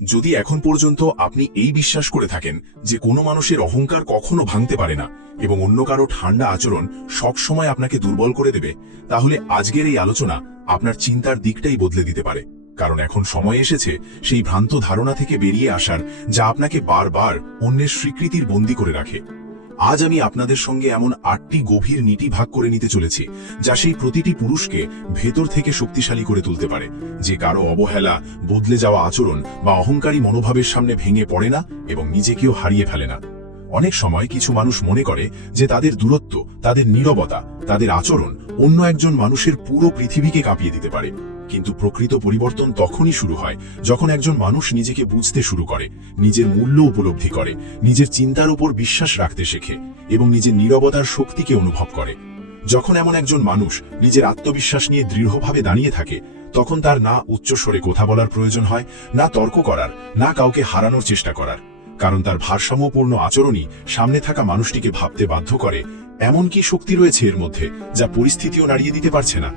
যদি এখন পর্যন্ত আপনি এই বিশ্বাস করে থাকেন যে কোনো মানুষের অহংকার কখনো ভাঙতে পারে না এবং অন্য কারো ঠান্ডা আচরণ সবসময় আপনাকে দুর্বল করে দেবে, তাহলে আজকের এই আলোচনা আপনার চিন্তার দিকটাই বদলে দিতে পারে। কারণ এখন সময় এসেছে সেই ভ্রান্ত ধারণা থেকে বেরিয়ে আসার, যা আপনাকে বারবার অন্যের স্বীকৃতির বন্দী করে রাখে। আজ আমি আপনাদের সঙ্গে এমন 8টি গভীর নীতি ভাগ করে নিতে চলেছি, যা সেই প্রতিটি পুরুষকে ভেতর থেকে শক্তিশালী করে তুলতে পারে, যে কারো অবহেলা, বদলে যাওয়া আচরণ বা অহংকারী মনোভাবের সামনে ভেঙে পড়ে না এবং নিজেকেও হারিয়ে ফেলে না। অনেক সময় কিছু মানুষ মনে করে যে তাদের দূরত্ব, তাদের নীরবতা, তাদের আচরণ অন্য একজন মানুষের পুরো পৃথিবীকে কাঁপিয়ে দিতে পারে। কিন্তু প্রকৃত পরিবর্তন তখনই শুরু হয় যখন একজন মানুষ নিজেকে বুঝতে শুরু করে, নিজের মূল্য উপলব্ধি করে, নিজের চিন্তার উপর বিশ্বাস রাখতে শেখে এবং নিজের নীরবতার শক্তিকে অনুভব করে। যখন এমন একজন মানুষ নিজের আত্মবিশ্বাস নিয়ে দৃঢ়ভাবে দাঁড়িয়ে থাকে, তখন তার না উচ্চস্বরে কথা বলার প্রয়োজন হয়, না তর্ক করার, না কাউকে হারানোর চেষ্টা করার। কারণ তার ভারসাম্যপূর্ণ আচরণই সামনে থাকা মানুষটিকে ভাবতে বাধ্য করে এমন কি শক্তি রয়েছে এর মধ্যে, যা পরিস্থিতিও নাড়িয়ে দিতে পারছে না।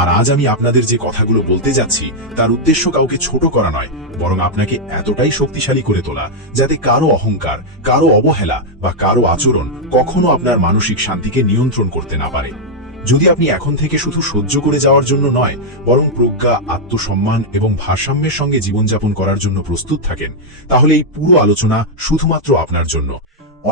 আর আজ আমি আপনাদের যে কথাগুলো বলতে যাচ্ছি, তার উদ্দেশ্য কাউকে ছোট করা নয়, বরং আপনাকে এতটাই শক্তিশালী করে তোলা যাতে কারো অহংকার, কারো অবহেলা বা কারো আচরণ কখনো আপনার মানসিক শান্তিকে নিয়ন্ত্রণ করতে না পারে। যদি আপনি এখন থেকে শুধু সহ্য করে যাওয়ার জন্য নয়, বরং প্রজ্ঞা, আত্মসম্মান এবং ভারসাম্যের সঙ্গে জীবনযাপন করার জন্য প্রস্তুত থাকেন, তাহলে এই পুরো আলোচনা শুধুমাত্র আপনার জন্য।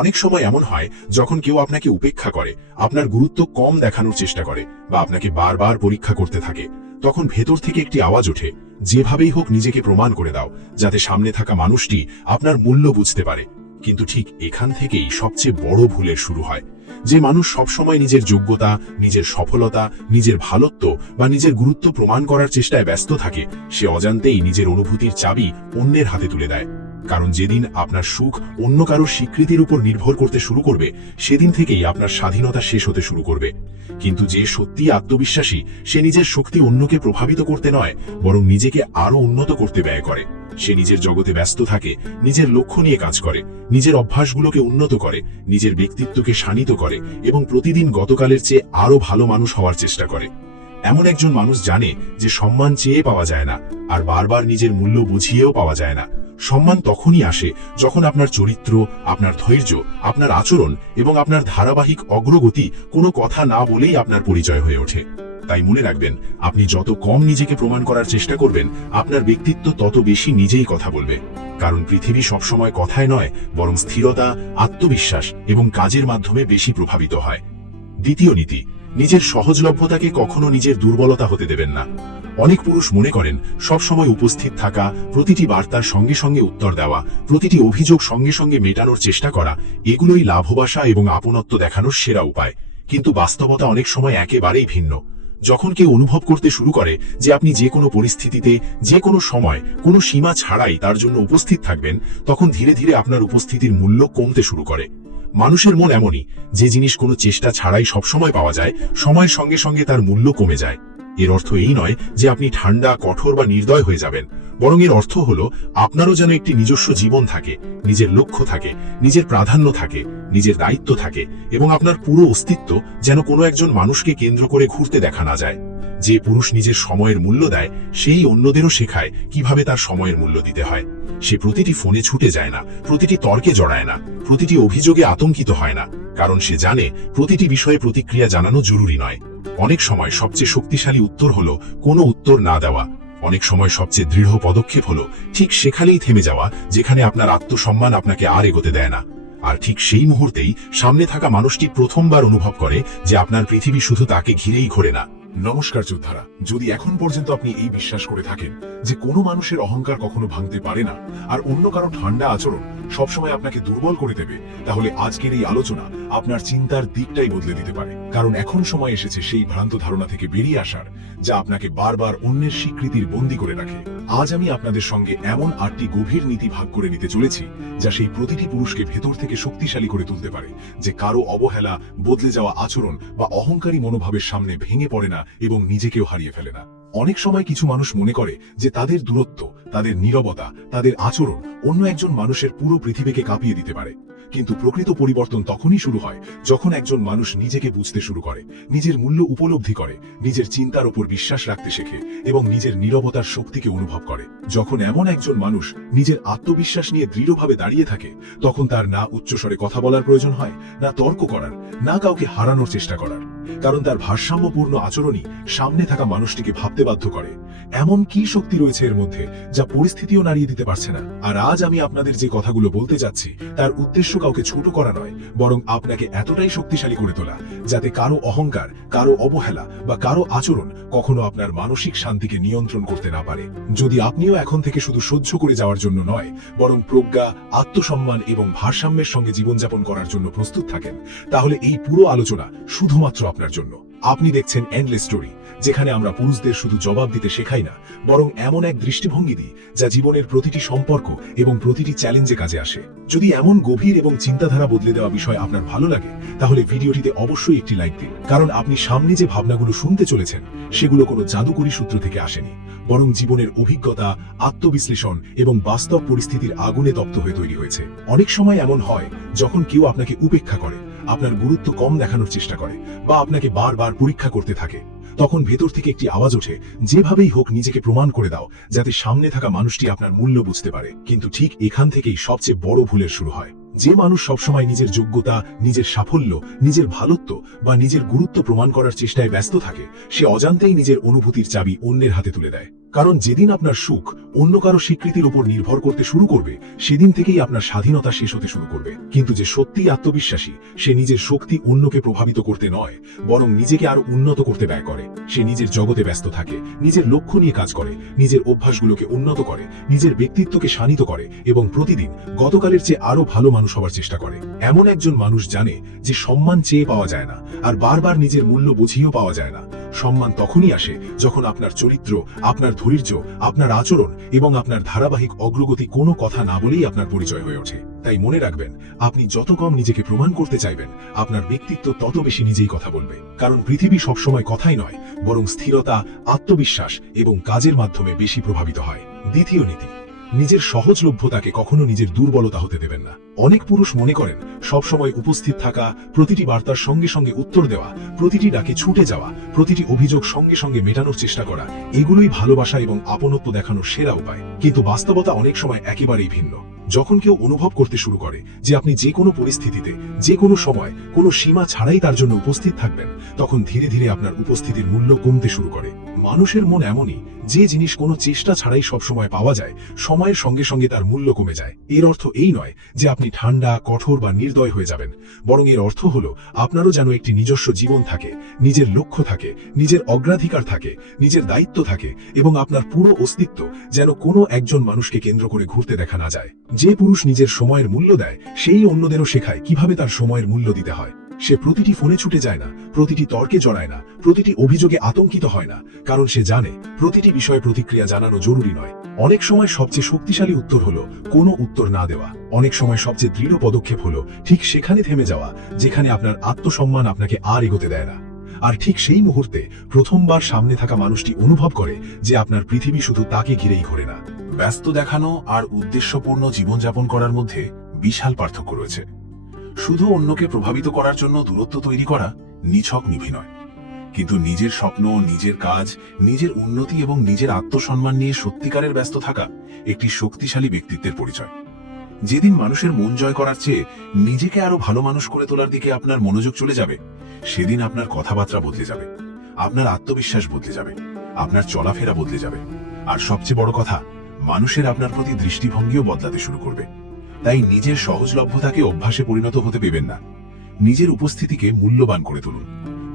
অনেক সময় এমন হয় যখন কেউ আপনাকে উপেক্ষা করে, আপনার গুরুত্ব কম দেখানোর চেষ্টা করে বা আপনাকে বারবার পরীক্ষা করতে থাকে, তখন ভেতর থেকে একটি আওয়াজ ওঠে, যেভাবেই হোক নিজেকে প্রমাণ করে দাও, যাতে সামনে থাকা মানুষটি আপনার মূল্য বুঝতে পারে। কিন্তু ঠিক এখান থেকেই সবচেয়ে বড় ভুলের শুরু হয়। যে মানুষ সবসময় নিজের যোগ্যতা, নিজের সফলতা, নিজের ভালোত্ব বা নিজের গুরুত্ব প্রমাণ করার চেষ্টায় ব্যস্ত থাকে, সে অজান্তেই নিজের অনুভূতির চাবি অন্যের হাতে তুলে দেয়। কারণ যেদিন আপনার সুখ অন্য কারো স্বীকৃতির উপর নির্ভর করতে শুরু করবে, সেদিন থেকেই আপনার স্বাধীনতা শেষ হতে শুরু করবে। কিন্তু যে সত্যি আত্মবিশ্বাসী, সে নিজের শক্তি অন্যকে প্রভাবিত করতে নয়, বরং নিজেকে আরো উন্নত করতে ব্যয় করে। সে নিজের জগতে ব্যস্ত থাকে, নিজের লক্ষ্য নিয়ে কাজ করে, নিজের অভ্যাসগুলোকে উন্নত করে, নিজের ব্যক্তিত্বকে শানিত করে এবং প্রতিদিন গতকালের চেয়ে আরো ভালো মানুষ হওয়ার চেষ্টা করে। এমন একজন মানুষ জানে যে সম্মান চেয়ে পাওয়া যায় না, আর বারবার নিজের মূল্য বুঝিয়েও পাওয়া যায় না। সম্মান তখনই আসে যখন আপনার চরিত্র, আপনার ধৈর্য, আপনার আচরণ এবং আপনার ধারাবাহিক অগ্রগতি কোনো কথা না বলেই আপনার পরিচয় হয়ে ওঠে। তাই মনে রাখবেন, আপনি যত কম নিজেকে প্রমাণ করার চেষ্টা করবেন, আপনার ব্যক্তিত্ব তত বেশি নিজেই কথা বলবে। কারণ পৃথিবী সবসময় কথায় নয়, বরং স্থিরতা, আত্মবিশ্বাস এবং কাজের মাধ্যমে বেশি প্রভাবিত হয়। দ্বিতীয় নীতি, নিজের সহজলভ্যতাকে কখনো নিজের দুর্বলতা হতে দেবেন না। অনেক পুরুষ মনে করেন সবসময় উপস্থিত থাকা, প্রতিটি বার্তার সঙ্গে সঙ্গে উত্তর দেওয়া, প্রতিটি অভিযোগ সঙ্গে সঙ্গে মেটানোর চেষ্টা করা, এগুলোই লাভবাসা এবং আপনত্ব দেখানোর সেরা উপায়। কিন্তু বাস্তবতা অনেক সময় একেবারেই ভিন্ন। যখন কেউ অনুভব করতে শুরু করে যে আপনি যে কোনো পরিস্থিতিতে, যে কোনো সময়, কোনো সীমা ছাড়াই তার জন্য উপস্থিত থাকবেন, তখন ধীরে ধীরে আপনার উপস্থিতির মূল্য কমতে শুরু করে। মানুষের মন এমনই, যে জিনিস কোনো চেষ্টা ছাড়াই সবসময় পাওয়া যায়, সময়ের সঙ্গে সঙ্গে তার মূল্য কমে যায়। এর অর্থ এই নয় যে আপনি ঠান্ডা, কঠোর বা নির্দয় হয়ে যাবেন, বরং এর অর্থ হলো আপনারও যেন একটি নিজস্ব জীবন থাকে, নিজের লক্ষ্য থাকে, নিজের প্রাধান্য থাকে, নিজের দায়িত্ব থাকে এবং আপনার পুরো অস্তিত্ব যেন কোনো একজন মানুষকে কেন্দ্র করে ঘুরতে দেখা না যায়। যে পুরুষ নিজের সময়ের মূল্য দেয়, সেই অন্যদেরও শেখায় কিভাবে তার সময়ের মূল্য দিতে হয়। সে প্রতিটি ফোনে ছুটে যায় না, প্রতিটি তর্কে জড়ায় না, প্রতিটি অভিযোগে আতঙ্কিত হয় না, কারণ সে জানে প্রতিটি বিষয়ে প্রতিক্রিয়া জানানো জরুরি নয়। অনেক সময় সবচেয়ে শক্তিশালী উত্তর হলো কোনো উত্তর না দেওয়া। অনেক সময় সবচেয়ে দৃঢ় পদক্ষেপ হলো ঠিক সেখানেই থেমে যাওয়া, যেখানে আপনার আত্মসম্মান আপনাকে আর এগোতে দেয় না। আর ঠিক সেই মুহূর্তেই সামনে থাকা মানুষটি প্রথমবার অনুভব করে যে আপনার পৃথিবী শুধু তাকে ঘিরেই ঘোরে না। নমস্কার যোদ্ধারা, যদি এখন পর্যন্ত আপনি এই বিশ্বাস করে থাকেন যে কোনো মানুষের অহংকার কখনো ভাঙতে পারে না আর অন্য কারো ঠান্ডা আচরণ সবসময় আপনাকে দুর্বল করে দেবে, তাহলে আজকের এই আলোচনা আপনার চিন্তার দিকটাই বদলে দিতে পারে। কারণ এখন সময় এসেছে সেই ভ্রান্ত ধারণা থেকে বেরিয়ে আসার, যা আপনাকে বারবার অন্যের স্বীকৃতির বন্দী করে রাখে। আজ আমি আপনাদের সঙ্গে এমন 8টি গভীর নীতি ভাগ করে নিতে চলেছি, যা সেই প্রতিটি পুরুষকে ভেতর থেকে শক্তিশালী করে তুলতে পারে, যে কারো অবহেলা, বদলে যাওয়া আচরণ বা অহংকারী মনোভাবের সামনে ভেঙে পড়ে না এবং নিজেকেও হারিয়ে ফেলে না। অনেক সময় কিছু মানুষ মনে করে যে তাদের দূরত্ব, তাদের নীরবতা, তাদের আচরণ অন্য একজন মানুষের পুরো পৃথিবীকে কাঁপিয়ে দিতে পারে। কিন্তু প্রকৃত পরিবর্তন তখনই শুরু হয় যখন একজন মানুষ নিজেকে বুঝতে শুরু করে, নিজের মূল্য উপলব্ধি করে, নিজের চিন্তার উপর বিশ্বাস রাখতে শেখে এবং নিজের নীরবতার শক্তিকে অনুভব করে। যখন এমন একজন মানুষ নিজের আত্মবিশ্বাস নিয়ে দৃঢ়ভাবে দাঁড়িয়ে থাকে, তখন তার না উচ্চস্বরে কথা বলার প্রয়োজন হয়, না তর্ক করার, না কাউকে হারানোর চেষ্টা করার। কারণ তার ভারসাম্যপূর্ণ আচরণই সামনে থাকা মানুষটিকে ভাবতে বাধ্য করে এমন কি শক্তি রয়েছে এর মধ্যে যা পরিস্থিতিও নাড়িয়ে দিতে পারছে না। আর আজ আমি আপনাদের যে কথাগুলো বলতে যাচ্ছি তার উদ্দেশ্য কাউকে ছোট করা নয়, বরং আপনাকে এতটাই শক্তিশালী করে তোলা যাতে কারো অহংকার, কারো অবহেলা বা কারো আচরণ কখনো আপনার মানসিক শান্তিকে নিয়ন্ত্রণ করতে না পারে। যদি আপনিও এখন থেকে শুধু সহ্য করে যাওয়ার জন্য নয়, বরং প্রজ্ঞা, আত্মসম্মান এবং ভারসাম্যের সঙ্গে জীবনযাপন করার জন্য প্রস্তুত থাকেন, তাহলে এই পুরো আলোচনা শুধুমাত্র আপনার জন্য। আপনি দেখছেন এন্ডলেস স্টোরি, যেখানে আমরা পুরুষদের শুধু জবাব দিতে শেখাই না, বরং এমন এক দৃষ্টিভঙ্গি দিই যা জীবনের প্রতিটি সম্পর্ক এবং প্রতিটি চ্যালেঞ্জে কাজে আসে। যদি এমন গভীর এবং চিন্তাধারা বদলে দেওয়া বিষয় আপনার ভালো লাগে, তাহলে ভিডিওটিতে অবশ্যই একটি লাইক দিন। কারণ আপনি সামনে যে ভাবনাগুলো শুনতে চলেছেন সেগুলো কোনো জাদুকরী সূত্র থেকে আসেনি, বরং জীবনের অভিজ্ঞতা, আত্মবিশ্লেষণ এবং বাস্তব পরিস্থিতির আগুনে তপ্ত হয়ে তৈরি হয়েছে। অনেক সময় এমন হয় যখন কেউ আপনাকে উপেক্ষা করে, আপনার গুরুত্ব কম দেখানোর চেষ্টা করে বা আপনাকে বারবার পরীক্ষা করতে থাকে, তখন ভেতর থেকে একটি আওয়াজ ওঠে, যেভাবেই হোক নিজেকে প্রমাণ করে দাও যাতে সামনে থাকা মানুষটি আপনার মূল্য বুঝতে পারে। কিন্তু ঠিক এখান থেকেই সবচেয়ে বড় ভুলের শুরু হয়। যে মানুষ সবসময় নিজের যোগ্যতা, নিজের সাফল্য, নিজের ভালোত্ব বা নিজের গুরুত্ব প্রমাণ করার চেষ্টায় ব্যস্ত থাকে, সে অজান্তেই নিজের অনুভূতির চাবি অন্যের হাতে তুলে দেয়। কারণ যেদিন আপনার সুখ অন্য কারো স্বীকৃতির উপর নির্ভর করতে শুরু করবে, সেদিন থেকেই আপনার স্বাধীনতা শেষ হতে শুরু করবে। কিন্তু যে সত্যিই আত্মবিশ্বাসী, সে নিজের শক্তি অন্যকে প্রভাবিত করতে নয়, বরং নিজেকে আরো উন্নত করতে ব্যয় করে। সে নিজের জগতে ব্যস্ত থাকে, নিজের লক্ষ্য নিয়ে কাজ করে, নিজের অভ্যাসগুলোকে উন্নত করে, নিজের ব্যক্তিত্বকে শানিত করে এবং প্রতিদিন গতকালের চেয়ে আরো ভালো মানুষ হওয়ার চেষ্টা করে। এমন একজন মানুষ জানে যে সম্মান চেয়ে পাওয়া যায় না, আর বারবার নিজের মূল্য বুঝিয়েও পাওয়া যায় না। সম্মান তখনই আসে যখন আপনার চরিত্র, আপনার ধৈর্য, আপনার আচরণ এবং আপনার ধারাবাহিক অগ্রগতি কোনো কথা না বলেই আপনার পরিচয় হয়ে ওঠে। তাই মনে রাখবেন, আপনি যত কম নিজেকে প্রমাণ করতে চাইবেন, আপনার ব্যক্তিত্ব তত বেশি নিজেই কথা বলবে। কারণ পৃথিবী সবসময় কথাই নয়, বরং স্থিরতা, আত্মবিশ্বাস এবং কাজের মাধ্যমে বেশি প্রভাবিত হয়। দ্বিতীয় নীতি, নিজের সহজলভ্যতাকে কখনো নিজের দুর্বলতা হতে দেবেন না। অনেক পুরুষ মনে করেন সবসময় উপস্থিত থাকা, প্রতিটি বার্তার সঙ্গে সঙ্গে উত্তর দেওয়া, প্রতিটি ডাকে ছুটে যাওয়া, প্রতিটি অভিযোগ সঙ্গে সঙ্গে মেটানোর চেষ্টা করা, এগুলোই ভালোবাসা এবং আপনত্ব দেখানোর সেরা উপায়। কিন্তু বাস্তবতা অনেক সময় একেবারেই ভিন্ন। যখন কেউ অনুভব করতে শুরু করে যে আপনি যে কোনো পরিস্থিতিতে, যে কোনো সময়, কোনো সীমা ছাড়াই তার জন্য উপস্থিত থাকবেন, তখন ধীরে ধীরে আপনার উপস্থিতির মূল্য কমতে শুরু করে। মানুষের মন এমনই, যে জিনিস কোনো চেষ্টা ছাড়াই সবসময় পাওয়া যায়, সময়ের সঙ্গে সঙ্গে তার মূল্য কমে যায়। এর অর্থ এই নয় যে আপনি ঠান্ডা, কঠোর বা নির্দয় হয়ে যাবেন, বরং এর অর্থ হলো আপনারও যেন একটি নিজস্ব জীবন থাকে, নিজের লক্ষ্য থাকে, নিজের অগ্রাধিকার থাকে, নিজের দায়িত্ব থাকে এবং আপনার পুরো অস্তিত্ব যেন কোনো একজন মানুষকে কেন্দ্র করে ঘুরতে দেখা না যায়। যে পুরুষ নিজের সময়ের মূল্য দেয়, সেই অন্যদেরও শেখায় কিভাবে তার সময়ের মূল্য দিতে হয়। সে প্রতিটি ফোনে ছুটে যায় না, প্রতিটি তর্কে জড়ায় না, প্রতিটি অভিযোগে আতঙ্কিত হয় না, কারণ সে জানে প্রতিটি বিষয়ে প্রতিক্রিয়া জানানো জরুরি নয়। অনেক সময় সবচেয়ে শক্তিশালী উত্তর হলো কোনো উত্তর না দেওয়া। অনেক সময় সবচেয়ে দৃঢ় পদক্ষেপ হলো ঠিক সেখানে থেমে যাওয়া যেখানে আপনার আত্মসম্মান আপনাকে আর এগোতে দেয় না। আর ঠিক সেই মুহূর্তে প্রথমবার সামনে থাকা মানুষটি অনুভব করে যে আপনার পৃথিবী শুধু তাকে ঘিরেই ঘোরে না। ব্যস্ত দেখানো আর উদ্দেশ্যপূর্ণ জীবনযাপন করার মধ্যে বিশাল পার্থক্য রয়েছে। শুধু অন্যকে প্রভাবিত করার জন্য দূরত্ব তৈরি করা নিছক নিভি নয়, কিন্তু নিজের স্বপ্ন, নিজের কাজ, নিজের উন্নতি এবং নিজের আত্মসম্মান নিয়ে সত্যিকারের ব্যস্ত থাকা একটি শক্তিশালী ব্যক্তিত্বের পরিচয়। যেদিন মানুষের মন জয় করার চেয়ে নিজেকে আরো ভালো মানুষ করে তোলার দিকে আপনার মনোযোগ চলে যাবে, সেদিন আপনার কথাবার্তা বদলে যাবে, আপনার আত্মবিশ্বাস বদলে যাবে, আপনার চলাফেরা বদলে যাবে, আর সবচেয়ে বড় কথা, মানুষের আপনার প্রতি দৃষ্টিভঙ্গিও বদলাতে শুরু করবে। তাই নিজের সহজলভ্যতাকে অভ্যাসে পরিণত হতে দেবেন না। নিজের উপস্থিতিকে মূল্যবান করে তুলুন,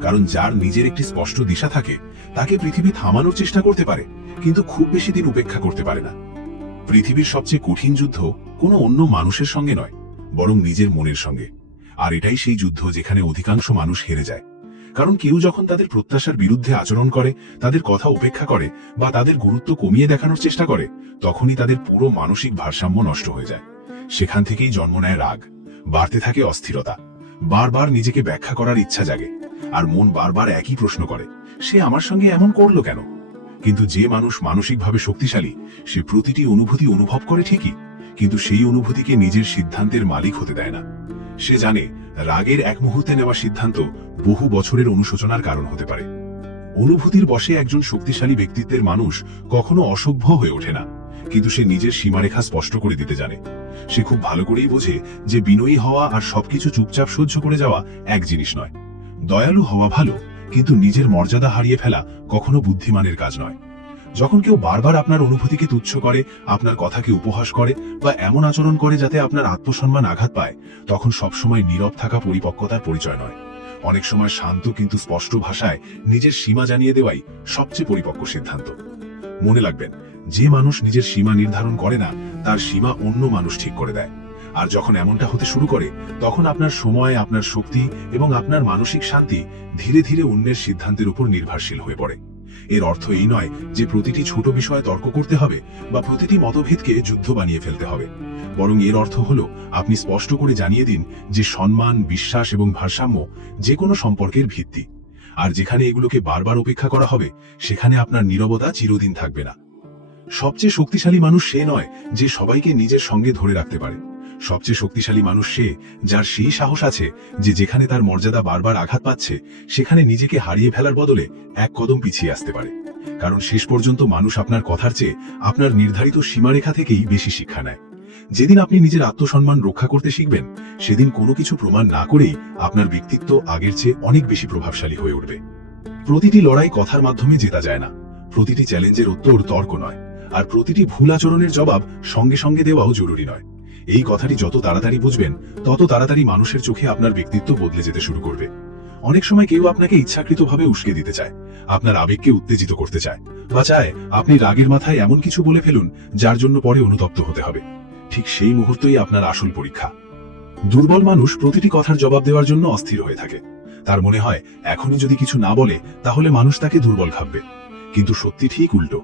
কারণ যার নিজের একটি স্পষ্ট দিশা থাকে, তাকে পৃথিবী থামানোর চেষ্টা করতে পারে, কিন্তু খুব বেশি দিন উপেক্ষা করতে পারে না। পৃথিবীর সবচেয়ে কঠিন যুদ্ধ কোনো অন্য মানুষের সঙ্গে নয়, বরং নিজের মনের সঙ্গে। আর এটাই সেই যুদ্ধ যেখানে অধিকাংশ মানুষ হেরে যায়। কারণ কেউ যখন তাদের প্রত্যাশার বিরুদ্ধে আচরণ করে, তাদের কথা উপেক্ষা করে বা তাদের গুরুত্ব কমিয়ে দেখানোর চেষ্টা করে, তখনই তাদের পুরো মানসিক ভারসাম্য নষ্ট হয়ে যায়। সেখান থেকেই জন্ম নেয় রাগ, বাড়তে থাকে অস্থিরতা, বারবার নিজেকে ব্যাখ্যা করার ইচ্ছা জাগে, আর মন বারবার একই প্রশ্ন করে, সে আমার সঙ্গে এমন করলো কেন? কিন্তু যে মানুষ মানসিকভাবে শক্তিশালী সে প্রতিটি অনুভূতি অনুভব করে ঠিকই, কিন্তু সেই অনুভূতিকে নিজের সিদ্ধান্তের মালিক হতে দেয় না। সে জানে রাগের এক মুহূর্তে নেওয়া সিদ্ধান্ত বহু বছরের অনুশোচনার কারণ হতে পারে। অনুভূতির বশে একজন শক্তিশালী ব্যক্তিত্বের মানুষ কখনো অসভ্য হয়ে ওঠে না, কিন্তু সে নিজের সীমারেখা স্পষ্ট করে দিতে জানে। সে খুব ভালো করেই বোঝে যে বিনয়ী হওয়া আর সবকিছু চুপচাপ সহ্য করে যাওয়া এক জিনিস নয়। দয়ালু হওয়া ভালো, কিন্তু নিজের মর্যাদা হারিয়ে ফেলা কখনো বুদ্ধিমানের কাজ নয়। যখন কেউ বারবার আপনার অনুভূতিকে তুচ্ছ করে, আপনার কথাকে উপহাস করে বা এমন আচরণ করে যাতে আপনার আত্মসম্মান আঘাত পায়, তখন সবসময় নীরব থাকা পরিপক্কতার পরিচয় নয়। অনেক সময় শান্ত কিন্তু স্পষ্ট ভাষায় নিজের সীমা জানিয়ে দেওয়াই সবচেয়ে পরিপক্ক সিদ্ধান্ত। মনে রাখবেন, যে মানুষ নিজের সীমা নির্ধারণ করে না তার সীমা অন্য মানুষ ঠিক করে দেয়। আর যখন এমনটা হতে শুরু করে, তখন আপনার সময়, আপনার শক্তি এবং আপনার মানসিক শান্তি ধীরে ধীরে অন্যের সিদ্ধান্তের উপর নির্ভরশীল হয়ে পড়ে। এর অর্থ এই নয় যে প্রতিটি ছোট বিষয়ে তর্ক করতে হবে বা প্রতিটি মতভেদকে যুদ্ধ বানিয়ে ফেলতে হবে, বরং এর অর্থ হলো আপনি স্পষ্ট করে জানিয়ে দিন যে সম্মান, বিশ্বাস এবং ভারসাম্য যে কোনো সম্পর্কের ভিত্তি। আর যেখানে এগুলোকে বারবার উপেক্ষা করা হবে, সেখানে আপনার নীরবতা চিরদিন থাকবে না। সবচেয়ে শক্তিশালী মানুষ সে নয় যে সবাইকে নিজের সঙ্গে ধরে রাখতে পারে। সবচেয়ে শক্তিশালী মানুষ সে যার সেই সাহস আছে যে যেখানে তার মর্যাদা বারবার আঘাত পাচ্ছে, সেখানে নিজেকে হারিয়ে ফেলার বদলে এক কদম পিছিয়ে আসতে পারে। কারণ শেষ পর্যন্ত মানুষ আপনার কথার চেয়ে আপনার নির্ধারিত সীমারেখা থেকেই বেশি শিক্ষা নেয়। যেদিন আপনি নিজের আত্মসম্মান রক্ষা করতে শিখবেন, সেদিন কোনো কিছু প্রমাণ না করেই আপনার ব্যক্তিত্ব আগের চেয়ে অনেক বেশি প্রভাবশালী হয়ে উঠবে। প্রতিটি লড়াই কথার মাধ্যমে জেতা যায় না, প্রতিটি চ্যালেঞ্জের উত্তর তর্ক নয়, আর প্রতিটি ভুল আচরণের জবাব সঙ্গে সঙ্গে দেওয়াও জরুরি নয়। এই কথাটি যত তাড়াতাড়ি বুঝবেন, তত তাড়াতাড়ি মানুষের চোখে আপনার ব্যক্তিত্ব বদলে যেতে শুরু করবে। অনেক সময় কেউ আপনাকে ইচ্ছাকৃতভাবে উস্কে দিতে চায়, আপনার আবেগকে উত্তেজিত করতে চায়, বা চায় আপনি রাগের মাথায় এমন কিছু বলে ফেলুন যার জন্য পরে অনুতপ্ত হতে হবে। ঠিক সেই মুহূর্তেই আপনার আসল পরীক্ষা। দুর্বল মানুষ প্রতিটি কথার জবাব দেওয়ার জন্য অস্থির হয়ে থাকে। তার মনে হয় এখনই যদি কিছু না বলে তাহলে মানুষ তাকে দুর্বল ভাববে। কিন্তু সত্যি ঠিক উল্টো।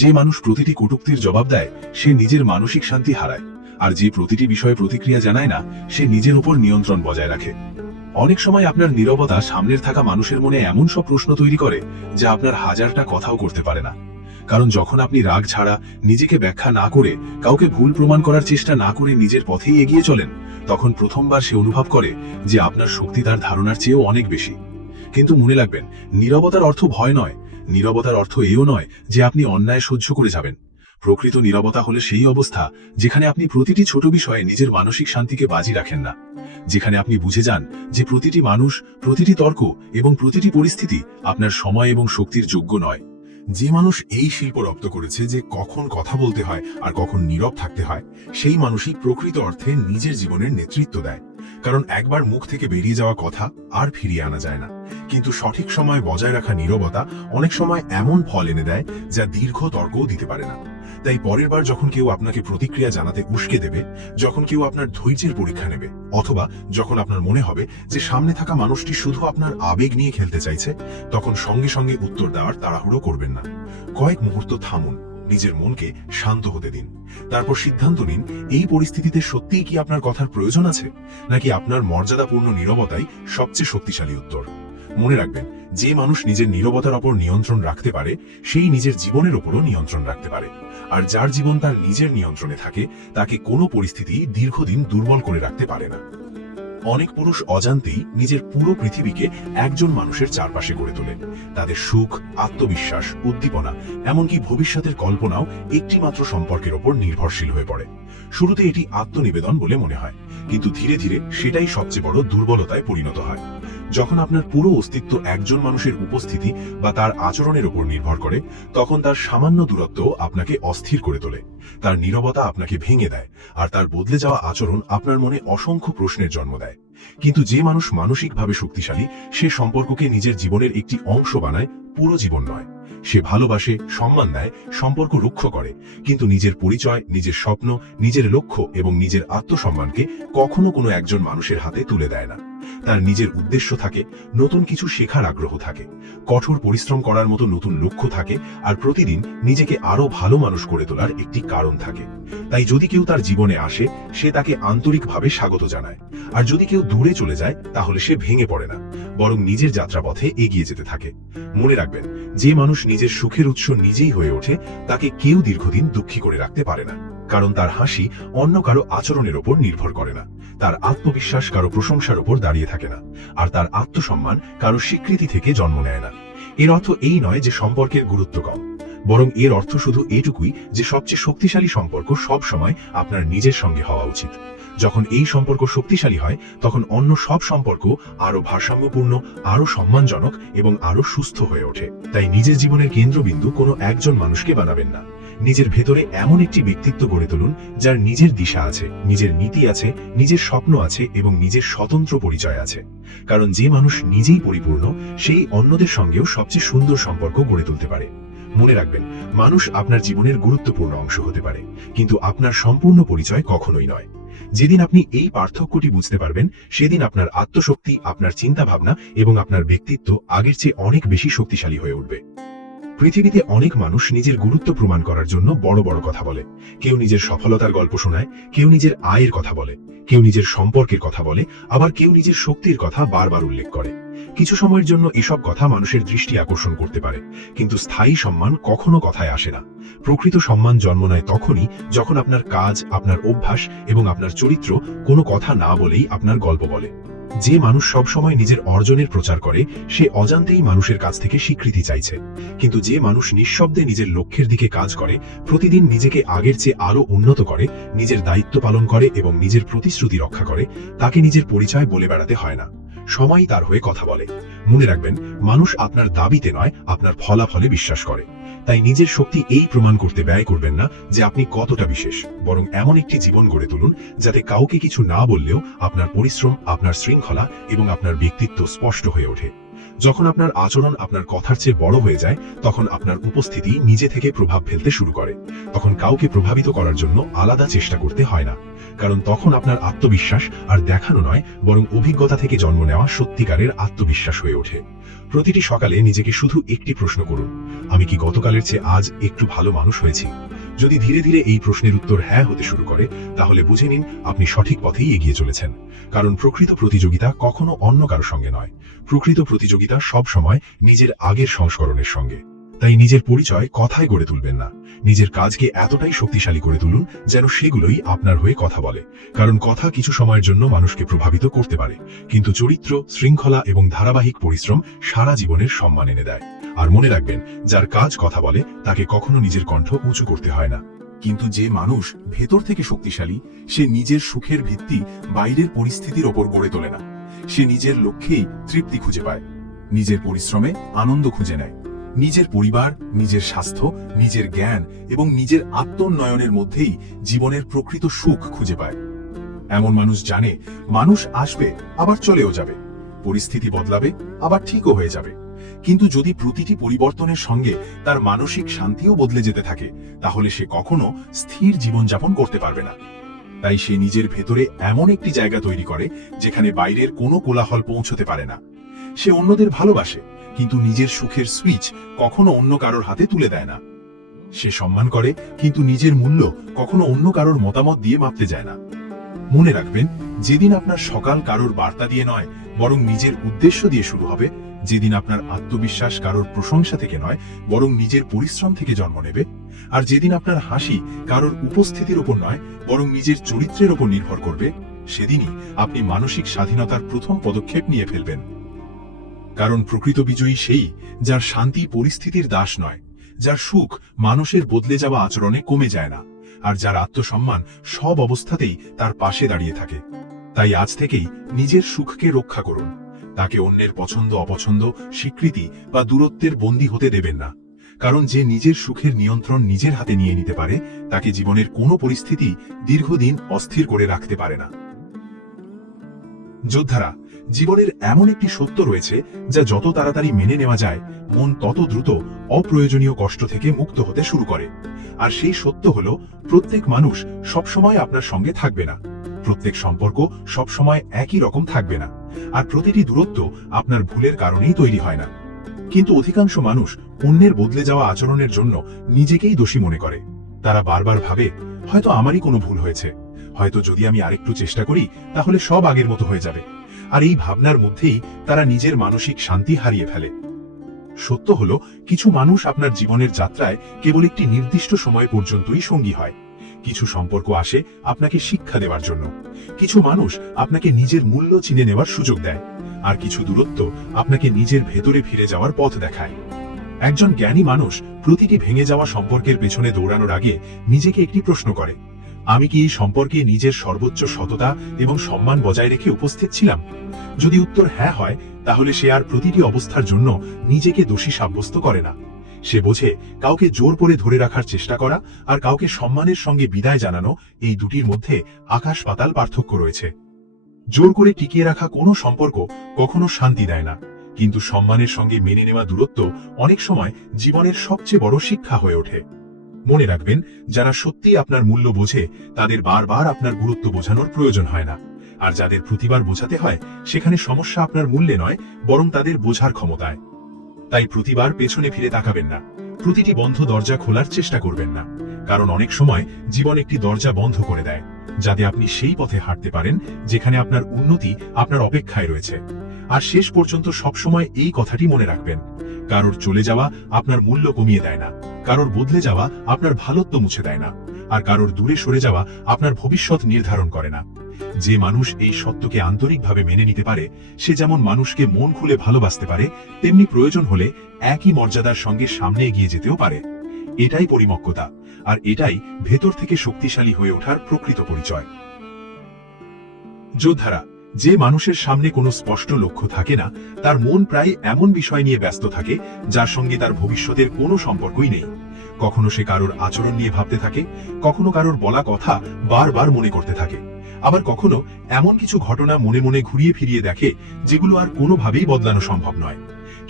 যে মানুষ প্রতিটি কটূক্তির জবাব দেয় সে নিজের মানসিক শান্তি হারায়, আর যে প্রতিটি বিষয়ে প্রতিক্রিয়া জানায় না সে নিজের উপর নিয়ন্ত্রণ বজায় রাখে। অনেক সময় আপনার নীরবতা সামনের থাকা মানুষের মনে এমন সব প্রশ্ন তৈরি করে যা আপনার হাজারটা কথাও করতে পারে না। কারণ যখন আপনি রাগ ছাড়া, নিজেকে ব্যাখ্যা না করে, কাউকে ভুল প্রমাণ করার চেষ্টা না করে নিজের পথেই এগিয়ে চলেন, তখন প্রথমবার সে অনুভব করে যে আপনার শক্তি তার ধারণার চেয়েও অনেক বেশি। কিন্তু মনে রাখবেন, নীরবতার অর্থ ভয় নয়, নীরবতার অর্থ এও নয় যে আপনি অন্যায় সহ্য করে যাবেন। প্রকৃত নীরবতা হলে সেই অবস্থা যেখানে আপনি প্রতিটি ছোট বিষয়ে নিজের মানসিক শান্তিকে বাজি রাখেন না, যেখানে আপনি বুঝে যান যে প্রতিটি মানুষ, প্রতিটি তর্ক এবং প্রতিটি পরিস্থিতি আপনার সময় এবং শক্তির যোগ্য নয়। যে মানুষ এই শিল্প রপ্ত করেছে যে কখন কথা বলতে হয় আর কখন নীরব থাকতে হয়, সেই মানুষই প্রকৃত অর্থে নিজের জীবনের নেতৃত্ব দেয়। কারণ একবার মুখ থেকে বেরিয়ে যাওয়া কথা আর ফিরিয়ে আনা যায় না, কিন্তু সঠিক সময় বজায় রাখা নীরবতা অনেক সময় এমন ফল এনে দেয় যা দীর্ঘ তর্কও দিতে পারে না। তাই পরের বার যখন কেউ আপনাকে প্রতিক্রিয়া জানাতে উস্কে দেবে, যখন কেউ আপনার ধৈর্যের পরীক্ষা নেবে, অথবা যখন আপনার মনে হবে যে সামনে থাকা মানুষটি শুধু আপনার আবেগ নিয়ে খেলতে চাইছে, তখন সঙ্গে সঙ্গে উত্তর দেওয়ার তাড়াহুড়ো করবেন না। কয়েক মুহূর্ত থামুন, নিজের মনকে শান্ত হতে দিন, তারপর সিদ্ধান্ত নিন এই পরিস্থিতিতে সত্যিই কি আপনার কথার প্রয়োজন আছে, নাকি আপনার মর্যাদাপূর্ণ নীরবতাই সবচেয়ে শক্তিশালী উত্তর। মনে রাখবেন, যে মানুষ নিজের নীরবতার ওপর নিয়ন্ত্রণ রাখতে পারে সেই নিজের জীবনের ওপরও নিয়ন্ত্রণ রাখতে পারে, আর যার জীবন তার নিজের নিয়ন্ত্রণে থাকে তাকে কোনো পরিস্থিতি দীর্ঘদিন দুর্বল করে রাখতে পারে না। অনেক পুরুষ অজান্তেই নিজের পুরো পৃথিবীকে একজন মানুষের চারপাশে গড়ে তোলে। তাদের সুখ, আত্মবিশ্বাস, উদ্দীপনা, এমনকি ভবিষ্যতের কল্পনাও একটি মাত্র সম্পর্কের ওপর নির্ভরশীল হয়ে পড়ে। শুরুতে এটি আত্মনিবেদন বলে মনে হয়, কিন্তু ধীরে ধীরে সেটাই সবচেয়ে বড় দুর্বলতায় পরিণত হয়। যখন আপনার পুরো অস্তিত্ব একজন মানুষের উপস্থিতি বা তার আচরণের উপর নির্ভর করে, তখন তার সামান্য দূরত্ব আপনাকে অস্থির করে তোলে। তার নীরবতা আপনাকে ভেঙে দেয়, আর তার বদলে যাওয়া আচরণ আপনার মনে অসংখ্য প্রশ্নের জন্ম দেয়। কিন্তু যে মানুষ মানসিকভাবে শক্তিশালী, সে সম্পর্ককে নিজের জীবনের একটি অংশ বানায়, পুরো জীবন নয়। সে ভালোবাসে, সম্মান দেয়, সম্পর্ক রক্ষা করে, কিন্তু নিজের পরিচয়, নিজের স্বপ্ন, নিজের লক্ষ্য এবং নিজের আত্মসম্মানকে কখনো কোনো একজন মানুষের হাতে তুলে দেয় না। তার নিজের উদ্দেশ্য থাকে, নতুন কিছু শেখার আগ্রহ থাকে, কঠোর পরিশ্রম করার মতো নতুন লক্ষ্য থাকে, আর প্রতিদিন নিজেকে আরো ভালো মানুষ করে তোলার একটি কারণ থাকে। তাই যদি কেউ তার জীবনে আসে, সে তাকে আন্তরিকভাবে স্বাগত জানায়, আর যদি কেউ দূরে চলে যায় তাহলে সে ভেঙে পড়ে না, বরং নিজের যাত্রাপথে এগিয়ে যেতে থাকে। মনে রাখবেন, যে মানুষ নিজের সুখের উৎস নিজেই হয়ে ওঠে তাকে কেউ দীর্ঘদিন দুঃখী করে রাখতে পারে না, কারণ তার হাসি অন্য কারো আচরণের ওপর নির্ভর করে না, তার আত্মবিশ্বাস কারো প্রশংসার ওপর দাঁড়িয়ে থাকে না, আর তার আত্মসম্মান কারো স্বীকৃতি থেকে জন্ম নেয় না। এর অর্থ এই নয় যে সম্পর্কের গুরুত্ব কম, বরং এর অর্থ শুধু এটুকুই যে সবচেয়ে শক্তিশালী সম্পর্ক সব সময় আপনার নিজের সঙ্গে হওয়া উচিত। যখন এই সম্পর্ক শক্তিশালী হয় তখন অন্য সব সম্পর্ক আরো ভারসাম্যপূর্ণ, আরো সম্মানজনক এবং আরো সুস্থ হয়ে ওঠে। তাই নিজের জীবনের কেন্দ্রবিন্দু কোনো একজন মানুষকে বানাবেন না। নিজের ভেতরে এমন একটি ব্যক্তিত্ব গড়ে তুলুন যার নিজের দিশা আছে, নিজের নীতি আছে, নিজের স্বপ্ন আছে এবং নিজের স্বতন্ত্র পরিচয় আছে। কারণ যে মানুষ নিজেই পরিপূর্ণ, সেই অন্যদের সঙ্গেও সবচেয়ে সুন্দর সম্পর্ক গড়ে তুলতে পারে। মনে রাখবেন, মানুষ আপনার জীবনের গুরুত্বপূর্ণ অংশ হতে পারে, কিন্তু আপনার সম্পূর্ণ পরিচয় কখনোই নয়। যেদিন আপনি এই পার্থক্যটি বুঝতে পারবেন, সেদিন আপনার আত্মশক্তি, আপনার চিন্তাভাবনা এবং আপনার ব্যক্তিত্ব আগের চেয়ে অনেক বেশি শক্তিশালী হয়ে উঠবে। পৃথিবীতে অনেক মানুষ নিজের গুরুত্ব প্রমাণ করার জন্য বড় বড় কথা বলে। কেউ নিজের সফলতার গল্প শোনায়, কেউ নিজের আয়ের কথা বলে, কেউ নিজের সম্পর্কের কথা বলে, আবার কেউ নিজের শক্তির কথা বারবার উল্লেখ করে। কিছু সময়ের জন্য এসব কথা মানুষের দৃষ্টি আকর্ষণ করতে পারে, কিন্তু স্থায়ী সম্মান কখনো কথায় আসে না। প্রকৃত সম্মান জন্ম নেয় তখনই যখন আপনার কাজ, আপনার অভ্যাস এবং আপনার চরিত্র কোনো কথা না বলেই আপনার গল্প বলে। যে মানুষ সবসময় নিজের অর্জনের প্রচার করে, সে অজান্তেই মানুষের কাছ থেকে স্বীকৃতি চাইছে। কিন্তু যে মানুষ নিঃশব্দে নিজের লক্ষ্যের দিকে কাজ করে, প্রতিদিন নিজেকে আগের চেয়ে আরো উন্নত করে, নিজের দায়িত্ব পালন করে এবং নিজের প্রতিশ্রুতি রক্ষা করে, তাকে নিজের পরিচয় বলে বেড়াতে হয় না, সময়ই তার হয়ে কথা বলে। মনে রাখবেন, মানুষ আপনার দাবিতে নয়, আপনার ফলাফলে বিশ্বাস করে। তাই নিজের শক্তি এই প্রমাণ করতে ব্যয় করবেন না যে আপনি কতটা বিশেষ, বরং এমন একটি জীবন গড়ে তুলুন যাতে কাউকে কিছু না বললেও আপনার পরিশ্রম, আপনার শৃঙ্খলা এবং আপনার ব্যক্তিত্ব স্পষ্ট হয়ে ওঠে। যখন আপনার আচরণ আপনার কথার চেয়ে বড় হয়ে যায়, তখন আপনার উপস্থিতি নিজে থেকে প্রভাব ফেলতে শুরু করে। তখন কাউকে প্রভাবিত করার জন্য আলাদা চেষ্টা করতে হয় না, কারণ তখন আপনার আত্মবিশ্বাস আর দেখানো নয়, বরং অভিজ্ঞতা থেকে জন্ম নেওয়া সত্যিকারের আত্মবিশ্বাস হয়ে ওঠে। প্রতিটি সকালে নিজেকে শুধু একটি প্রশ্ন করুন, আমি কি গতকালের চেয়ে আজ একটু ভালো মানুষ হয়েছি? যদি ধীরে ধীরে এই প্রশ্নের উত্তর হ্যাঁ হতে শুরু করে, তাহলে বুঝে নিন আপনি সঠিক পথেই এগিয়ে চলেছেন। কারণ প্রকৃত প্রতিযোগিতা কখনো অন্য কারো সঙ্গে নয়, প্রকৃত প্রতিযোগিতা সব সময় নিজের আগের সংস্করণের সঙ্গে। তাই নিজের পরিচয় কথায় গড়ে তুলবেন না, নিজের কাজকে এতটাই শক্তিশালী করে তুলুন যেন সেগুলোই আপনার হয়ে কথা বলে। কারণ কথা কিছু সময়ের জন্য মানুষকে প্রভাবিত করতে পারে, কিন্তু চরিত্র, শৃঙ্খলা এবং ধারাবাহিক পরিশ্রম সারা জীবনের সম্মান এনে দেয়। আর মনে রাখবেন, যার কাজ কথা বলে তাকে কখনো নিজের কণ্ঠ উঁচু করতে হয় না। কিন্তু যে মানুষ ভেতর থেকে শক্তিশালী, সে নিজের সুখের ভিত্তি বাইরের পরিস্থিতির ওপর গড়ে তোলে না। সে নিজের লক্ষ্যেই তৃপ্তি খুঁজে পায়, নিজের পরিশ্রমে আনন্দ খুঁজে নেয়, নিজের পরিবার, নিজের স্বাস্থ্য, নিজের জ্ঞান এবং নিজের আত্মোন্নয়নের মধ্যেই জীবনের প্রকৃত সুখ খুঁজে পায়। এমন মানুষ জানে, মানুষ আসবে আবার চলেও যাবে, পরিস্থিতি বদলাবে আবার ঠিকও হয়ে যাবে, কিন্তু যদি প্রতিটি পরিবর্তনের সঙ্গে তার মানসিক শান্তিও বদলে যেতে থাকে, তাহলে সে কখনো স্থির জীবনযাপন করতে পারবে না। তাই সে নিজের ভেতরে এমন একটি জায়গা তৈরি করে যেখানে বাইরের কোনো কোলাহল পৌঁছতে পারে না। সে অন্যদের ভালোবাসে, কিন্তু নিজের সুখের সুইচ কখনো অন্য কারোর হাতে তুলে দেয় না। সে সম্মান করে, কিন্তু নিজের মূল্য কখনো অন্য কারোর মতামত দিয়ে মাপতে যায় না। মনে রাখবেন, যেদিন আপনার সকাল কারোর বার্তা দিয়ে নয়, বরং নিজের উদ্দেশ্য দিয়ে শুরু হবে, যেদিন আপনার আত্মবিশ্বাস কারোর প্রশংসা থেকে নয়, বরং নিজের পরিশ্রম থেকে জন্ম নেবে, আর যেদিন আপনার হাসি কারোর উপস্থিতির উপর নয়, বরং নিজের চরিত্রের উপর নির্ভর করবে, সেদিনই আপনি মানসিক স্বাধীনতার প্রথম পদক্ষেপ নিয়ে ফেলবেন। কারণ প্রকৃত বিজয়ী সেই যার শান্তি পরিস্থিতির দাস নয়, যার সুখ মানুষের বদলে যাওয়া আচরণে কমে যায় না, আর যার আত্মসম্মান সব অবস্থাতেই তার পাশে দাঁড়িয়ে থাকে। তাই আজ থেকেই নিজের সুখকে রক্ষা করুন, তাকে অন্যের পছন্দ অপছন্দ, স্বীকৃতি বা দূরত্বের বন্দী হতে দেবেন না। কারণ যে নিজের সুখের নিয়ন্ত্রণ নিজের হাতে নিয়ে নিতে পারে, তাকে জীবনের কোনো পরিস্থিতি দীর্ঘদিন অস্থির করে রাখতে পারে না। যোদ্ধারা, জীবনের এমন একটি সত্য রয়েছে যা যত তাড়াতাড়ি মেনে নেওয়া যায়, মন তত দ্রুত অপ্রয়োজনীয় কষ্ট থেকে মুক্ত হতে শুরু করে। আর সেই সত্য হলো, প্রত্যেক মানুষ সবসময় আপনার সঙ্গে থাকবে না, প্রত্যেক সম্পর্ক সবসময় একই রকম থাকবে না, আর প্রতিটি দূরত্ব আপনার ভুলের কারণেই তৈরি হয় না। কিন্তু অধিকাংশ মানুষ অন্যের বদলে যাওয়া আচরণের জন্য নিজেকেই দোষী মনে করে। তারা বারবার ভাবে, হয়তো আমারই কোনো ভুল হয়েছে, হয়তো যদি আমি আরেকটু চেষ্টা করি তাহলে সব আগের মতো হয়ে যাবে। আর এই ভাবনার মধ্যেই তারা নিজের মানসিক শান্তি হারিয়ে ফেলে। সত্য হলো, কিছু মানুষ আপনার জীবনের যাত্রায় কেবল একটি নির্দিষ্ট সময় পর্যন্তই সঙ্গী হয়। কিছু সম্পর্ক আসে আপনাকে শিক্ষা দেওয়ার জন্য, কিছু মানুষ আপনাকে নিজের মূল্য চিনে নেওয়ার সুযোগ দেয়, আর কিছু দূরত্ব আপনাকে নিজের ভেতরে ফিরে যাওয়ার পথ দেখায়। একজন জ্ঞানী মানুষ প্রতিটি ভেঙে যাওয়া সম্পর্কের পেছনে দৌড়ানোর আগে নিজেকে একটি প্রশ্ন করে, আমি কি এই সম্পর্কে নিজের সর্বোচ্চ সততা এবং সম্মান বজায় রেখে উপস্থিত ছিলাম? যদি উত্তর হ্যাঁ হয়, তাহলে সে আর প্রতিটি অবস্থার জন্য নিজেকে দোষী সাব্যস্ত করে না। সে বোঝে, কাউকে জোর করে ধরে রাখার চেষ্টা করা আর কাউকে সম্মানের সঙ্গে বিদায় জানানো, এই দুটির মধ্যে আকাশ পাতাল পার্থক্য রয়েছে। জোর করে টিকিয়ে রাখা কোনো সম্পর্ক কখনো শান্তি দেয় না, কিন্তু সম্মানের সঙ্গে মেনে নেওয়া দূরত্ব অনেক সময় জীবনের সবচেয়ে বড় শিক্ষা হয়ে ওঠে। মনে রাখবেন, যারা সত্যি আপনার মূল্য বোঝে তাদের বারবার আপনার গুরুত্ব বোঝানোর প্রয়োজন হয় না, আর যাদের প্রতিবার বোঝাতে হয় সেখানে সমস্যা আপনার মূল্যে নয়, বরং তাদের বোঝার ক্ষমতায়। তাই প্রতিবার পেছনে ফিরে তাকাবেন না, প্রতিটি বন্ধ দরজা খোলার চেষ্টা করবেন না, কারণ অনেক সময় জীবন একটি দরজা বন্ধ করে দেয়, যাতে আপনি সেই পথে হাঁটতে পারেন যেখানে আপনার উন্নতি আপনার অপেক্ষায় রয়েছে। আর শেষ পর্যন্ত সবসময় এই কথাটি মনে রাখবেন, কারোর চলে যাওয়া আপনার মূল্য কমিয়ে দেয় না, কারোর বদলে যাওয়া আপনার ভালোত্ব মুছে দেয় না, আর কারোর দূরে সরে যাওয়া আপনার ভবিষ্যৎ নির্ধারণ করে না। যে মানুষ এই সত্যকে আন্তরিকভাবে মেনে নিতে পারে, সে যেমন মানুষকে মন খুলে ভালোবাসতে পারে, তেমনি প্রয়োজন হলে একই মর্যাদার সঙ্গে সামনে এগিয়ে যেতেও পারে। এটাই পরিপক্কতা, আর এটাই ভেতর থেকে শক্তিশালী হয়ে ওঠার প্রকৃত পরিচয়। যোদ্ধারা, যে মানুষের সামনে কোনো স্পষ্ট লক্ষ্য থাকে না, তার মন প্রায় এমন বিষয় নিয়ে ব্যস্ত থাকে যার সঙ্গে তার ভবিষ্যতের কোনো সম্পর্কই নেই। কখনো সে কারোর আচরণ নিয়ে ভাবতে থাকে, কখনো কারোর বলা কথা বারবার মনে করতে থাকে, আবার কখনো এমন কিছু ঘটনা মনে মনে ঘুরিয়ে ফিরিয়ে দেখে যেগুলো আর কোনোভাবেই বদলানো সম্ভব নয়।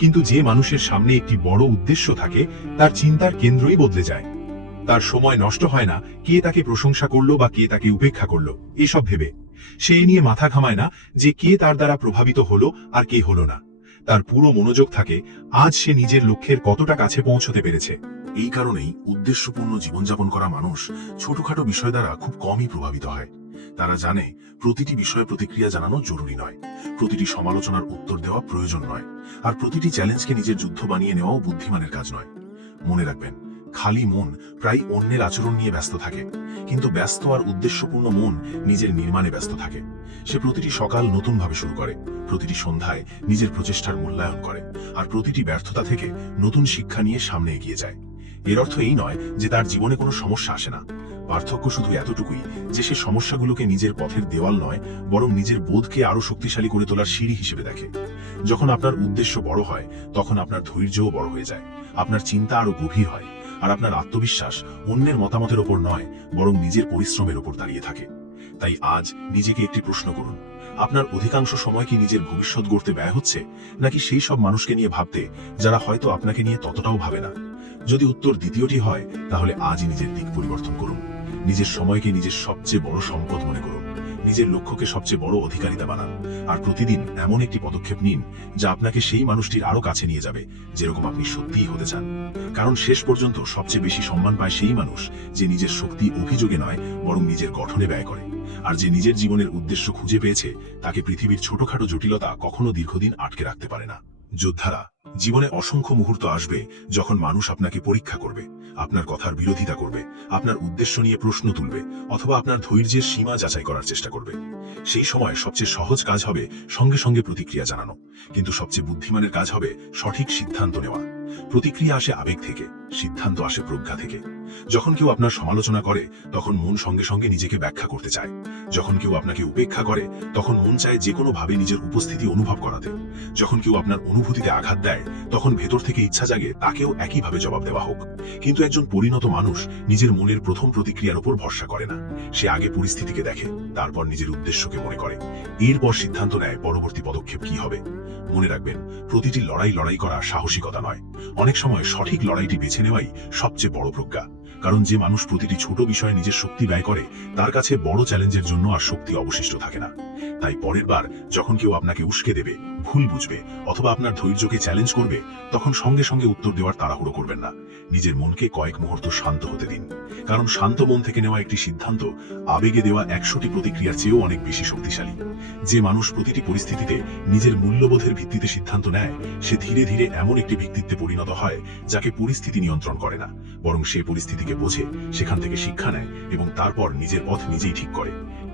কিন্তু যে মানুষের সামনে একটি বড় উদ্দেশ্য থাকে, তার চিন্তার কেন্দ্রই বদলে যায়। তার সময় নষ্ট হয় না কে তাকে প্রশংসা করলো বা কে তাকে উপেক্ষা করলো এসব ভেবে। সে এ নিয়ে মাথা ঘামায় না যে কে তার দ্বারা প্রভাবিত হলো আর কে হলো না। তার পুরো মনোযোগ থাকে আজ সে নিজের লক্ষ্যের কতটা কাছে পৌঁছতে পেরেছে। এই কারণেই উদ্দেশ্যপূর্ণ জীবনযাপন করা মানুষ ছোটখাটো বিষয় দ্বারা খুব কমই প্রভাবিত হয়। তারা জানে প্রতিটি বিষয়ে প্রতিক্রিয়া জানানো জরুরি নয়, প্রতিটি সমালোচনার উত্তর দেওয়া প্রয়োজন নয়, আর প্রতিটি চ্যালেঞ্জকে নিজের যুদ্ধ বানিয়ে নেওয়াও বুদ্ধিমানের কাজ নয়। মনে রাখবেন, খালি মন প্রায় অন্যের আচরণ নিয়ে ব্যস্ত থাকে, কিন্তু ব্যস্ত আর উদ্দেশ্যপূর্ণ মন নিজের নির্মাণে ব্যস্ত থাকে। সে প্রতিটি সকাল নতুনভাবে শুরু করে, প্রতিটি সন্ধ্যায় নিজের প্রচেষ্টার মূল্যায়ন করে, আর প্রতিটি ব্যর্থতা থেকে নতুন শিক্ষা নিয়ে সামনে এগিয়ে যায়। এর অর্থ এই নয় যে তার জীবনে কোনো সমস্যা আসে না। পার্থক্য শুধু এতটুকুই যে সে সমস্যাগুলোকে নিজের পথের দেওয়াল নয়, বরং নিজের বোধকে আরো শক্তিশালী করে তোলার সিঁড়ি হিসেবে দেখে। যখন আপনার উদ্দেশ্য বড় হয়, তখন আপনার ধৈর্যও বড় হয়ে যায়, আপনার চিন্তা আরো গভীর হয়, আর আপনার আত্মবিশ্বাস অন্যের মতামতের ওপর নয়, বরং নিজের পরিশ্রমের ওপর দাঁড়িয়ে থাকে। তাই আজ নিজেকে একটি প্রশ্ন করুন, আপনার অধিকাংশ সময় কি নিজের ভবিষ্যৎ গড়তে ব্যয় হচ্ছে, নাকি সেই সব মানুষকে নিয়ে ভাবতে যারা হয়তো আপনাকে নিয়ে ততটাও ভাবে না? যদি উত্তর দ্বিতীয়টি হয়, তাহলে আজই নিজের দিক পরিবর্তন করুন। নিজের সময়কে নিজের সবচেয়ে বড় সম্পদ মনে করুন, নিজের লক্ষ্যকে সবচেয়ে বড় অধিকারিতা বানান, আর প্রতিদিন এমন একটি পদক্ষেপ নিন যা আপনাকে সেই মানুষটির আরো কাছে নিয়ে যাবে যেরকম আপনি সত্যিই হতে চান। কারণ শেষ পর্যন্ত সবচেয়ে বেশি সম্মান পায় সেই মানুষ যে নিজের শক্তি অভিযোগে নয়, বরং নিজের গঠনে ব্যয় করে। আর যে নিজের জীবনের উদ্দেশ্য খুঁজে পেয়েছে, তাকে পৃথিবীর ছোটখাটো জটিলতা কখনো দীর্ঘদিন আটকে রাখতে পারে না। যোদ্ধারা, জীবনে অসংখ্য মুহূর্ত আসবে যখন মানুষ আপনাকে পরীক্ষা করবে, আপনার কথার বিরোধিতা করবে, আপনার উদ্দেশ্য নিয়ে প্রশ্ন তুলবে, অথবা আপনার ধৈর্যের সীমা যাচাই করার চেষ্টা করবে। সেই সময় সবচেয়ে সহজ কাজ হবে সঙ্গে সঙ্গে প্রতিক্রিয়া জানানো, কিন্তু সবচেয়ে বুদ্ধিমানের কাজ হবে সঠিক সিদ্ধান্ত নেওয়া। প্রতিক্রিয়া আসে আবেগ থেকে, সিদ্ধান্ত আসে প্রজ্ঞা থেকে। যখন কেউ আপনার সমালোচনা করে, তখন মন সঙ্গে সঙ্গে নিজেকে ব্যাখ্যা করতে চায়। যখন কেউ আপনাকে উপেক্ষা করে, তখন মন চায় যে কোনো ভাবে নিজের উপস্থিতি অনুভব করাতে। যখন কেউ আপনার অনুভূতিতে আঘাত দেয়, তখন ভেতর থেকে ইচ্ছা জাগে তাকেও একইভাবে জবাব দেওয়া হোক। কিন্তু একজন পরিণত মানুষ নিজের মনের প্রথম প্রতিক্রিয়ার উপর ভরসা করে না। সে আগে পরিস্থিতিকে দেখে, তারপর নিজের উদ্দেশ্যকে মনে করে, এরপর সিদ্ধান্ত নেয় পরবর্তী পদক্ষেপ কি হবে। মনে রাখবেন, প্রতিটি লড়াই করা সাহসিকতা নয়, অনেক সময় সঠিক লড়াইটি বেছে নেওয়াই সবচেয়ে বড় প্রজ্ঞা। কারণ যে মানুষ প্রতিটি ছোট বিষয়ে নিজের শক্তি ব্যয় করে, তার কাছে বড় চ্যালেঞ্জের জন্য আর শক্তি অবশিষ্ট থাকে না। তাই পরের বার যখন কেউ আপনাকে উস্কে দেবে ভুল বুঝবে অথবা আপনার ধৈর্যকে চ্যালেঞ্জ করবে, তখন সঙ্গে সঙ্গে উত্তর দেওয়ার তাড়াহুড়ো করবেন না। নিজের মনকে কয়েক মুহূর্ত শান্ত হতে দিন, কারণ শান্ত মন থেকে নেওয়া একটি সিদ্ধান্ত আবেগে দেওয়া 100টি প্রতিক্রিয়ার চেয়েও অনেক বেশি শক্তিশালী। যে মানুষ প্রতিটি পরিস্থিতিতে নিজের মূল্যবোধের ভিত্তিতে সিদ্ধান্ত নেয়, সে ধীরে ধীরে এমন একটি ব্যক্তিত্বে পরিণত হয় যাকে পরিস্থিতি নিয়ন্ত্রণ করে না, বরং সে পরিস্থিতিকে বোঝে, সেখান থেকে শিক্ষা নেয় এবং তারপর নিজের পথ নিজেই ঠিক করে।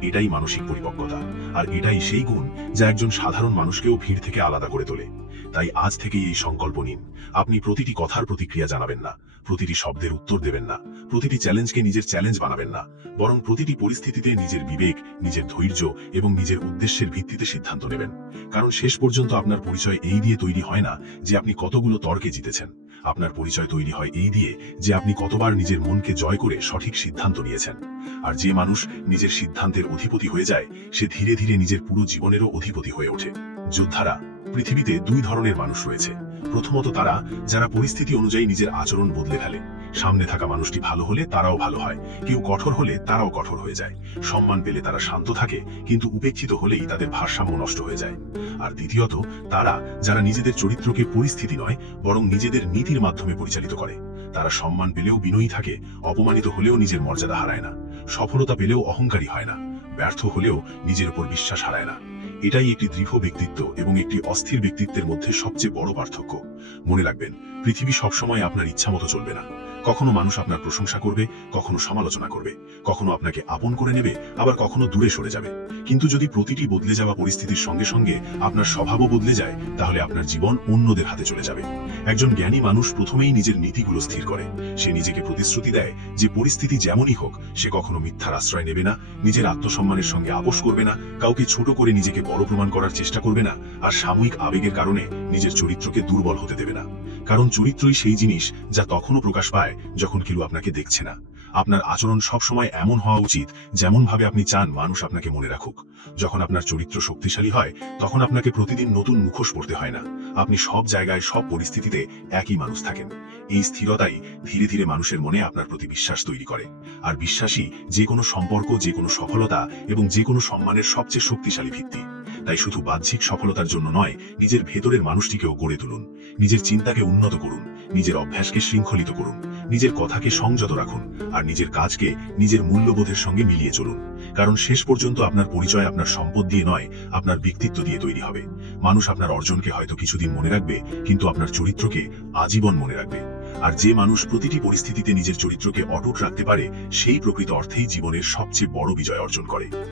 এটাই মানসিক পরিপক্কতা, আর এটাই সেই গুণ যা একজন সাধারণ মানুষকেও ভিড় থেকে আলাদা করে তোলে। তাই আজ থেকেই এই সংকল্প নিন, আপনি প্রতিটি কথার প্রতিক্রিয়া জানাবেন না, প্রতিটি শব্দের উত্তর দেবেন না, প্রতিটি চ্যালেঞ্জকে নিজের চ্যালেঞ্জ বানাবেন না, বরং প্রতিটি পরিস্থিতিতে নিজের বিবেক, নিজের ধৈর্য এবং নিজের উদ্দেশ্যের ভিত্তিতে সিদ্ধান্ত নেবেন। কারণ শেষ পর্যন্ত আপনার পরিচয় এই দিয়ে তৈরি হয় না যে আপনি কতগুলো তর্কে জিতেছেন, আপনার পরিচয় তৈরি হয় এই দিয়ে যে আপনি কতবার নিজের মনকে জয় করে সঠিক সিদ্ধান্ত নিয়েছেন। আর যে মানুষ নিজের সিদ্ধান্তের অধিপতি হয়ে যায়, সে ধীরে ধীরে নিজের পুরো জীবনেরও অধিপতি হয়ে ওঠে। যোদ্ধারা, পৃথিবীতে দুই ধরনের মানুষ রয়েছে। প্রথমত তারা যারা পরিস্থিতি অনুযায়ী নিজের আচরণ বদলে ফেলে। সামনে থাকা মানুষটি ভালো হলে তারাও ভালো হয়, কেউ কঠোর হলে তারাও কঠোর হয়ে যায়। সম্মান পেলে তারা শান্ত থাকে, কিন্তু উপেক্ষিত হলেই তাদের ভারসাম্য নষ্ট হয়ে যায়। আর দ্বিতীয়ত তারা যারা নিজেদের চরিত্রকে পরিস্থিতি নয় বরং নিজেদের নীতির মাধ্যমে পরিচালিত করে। তারা সম্মান পেলেও বিনয়ী থাকে, অপমানিত হলেও নিজের মর্যাদা হারায় না, সফলতা পেলেও অহংকারী হয় না, ব্যর্থ হলেও নিজের উপর বিশ্বাস হারায় না। এটাই একটি দৃঢ় ব্যক্তিত্ব এবং একটি অস্থির ব্যক্তিত্বের মধ্যে সবচেয়ে বড় পার্থক্য। মনে রাখবেন, পৃথিবী সবসময় আপনার ইচ্ছা মতো চলবে না। কখনো মানুষ আপনার প্রশংসা করবে, কখনো সমালোচনা করবে, কখনো আপনাকে আপন করে নেবে, আবার কখনো দূরে সরে যাবে। কিন্তু যদি প্রতিটি বদলে যাওয়া পরিস্থিতির সঙ্গে সঙ্গে আপনার স্বভাবও বদলে যায়, তাহলে আপনার জীবন অন্যদের হাতে চলে যাবে। একজন জ্ঞানী মানুষ প্রথমেই নিজের নীতিগুলো স্থির করে। সে নিজেকে প্রতিশ্রুতি দেয় যে পরিস্থিতি যেমনই হোক সে কখনো মিথ্যার আশ্রয় নেবে না, নিজের আত্মসম্মানের সঙ্গে আপোষ করবে না, কাউকে ছোট করে নিজেকে বড় প্রমাণ করার চেষ্টা করবে না, আর সাময়িক আবেগের কারণে নিজের চরিত্রকে দুর্বল হতে দেবে না। কারণ চরিত্রই সেই জিনিস যা তখনও প্রকাশ পায় যখন কেউ আপনাকে দেখছে না। আপনার আচরণ সবসময় এমন হওয়া উচিত যেমন ভাবে আপনি চান মানুষ আপনাকে মনে রাখুক। যখন আপনার চরিত্র শক্তিশালী হয়, তখন আপনাকে প্রতিদিন নতুন মুখোশ পড়তে হয় না। আপনি সব জায়গায় সব পরিস্থিতিতে একই মানুষ থাকেন। এই স্থিরতাই ধীরে ধীরে মানুষের মনে আপনার প্রতি বিশ্বাস তৈরি করে। আর বিশ্বাসই যে কোনো সম্পর্ক, যে কোনো সফলতা এবং যে কোনো সম্মানের সবচেয়ে শক্তিশালী ভিত্তি। তাই শুধু বাহ্যিক সফলতার জন্য নয়, নিজের ভেতরের মানুষটিকেও গড়ে তুলুন। নিজের চিন্তাকে উন্নত করুন, নিজের অভ্যাসকে শৃঙ্খলিত করুন, নিজের কথাকে সংযত রাখুন, আর নিজের কাজকে নিজের মূল্যবোধের সঙ্গে মিলিয়ে চলুন। কারণ শেষ পর্যন্ত আপনার পরিচয় আপনার সম্পদ দিয়ে নয়, আপনার ব্যক্তিত্ব দিয়ে তৈরি হবে। মানুষ আপনার অর্জনকে হয়তো কিছুদিন মনে রাখবে, কিন্তু আপনার চরিত্রকে আজীবন মনে রাখবে। আর যে মানুষ প্রতিটি পরিস্থিতিতে নিজের চরিত্রকে অটুট রাখতে পারে, সেই প্রকৃত অর্থেই জীবনের সবচেয়ে বড় বিজয় অর্জন করে।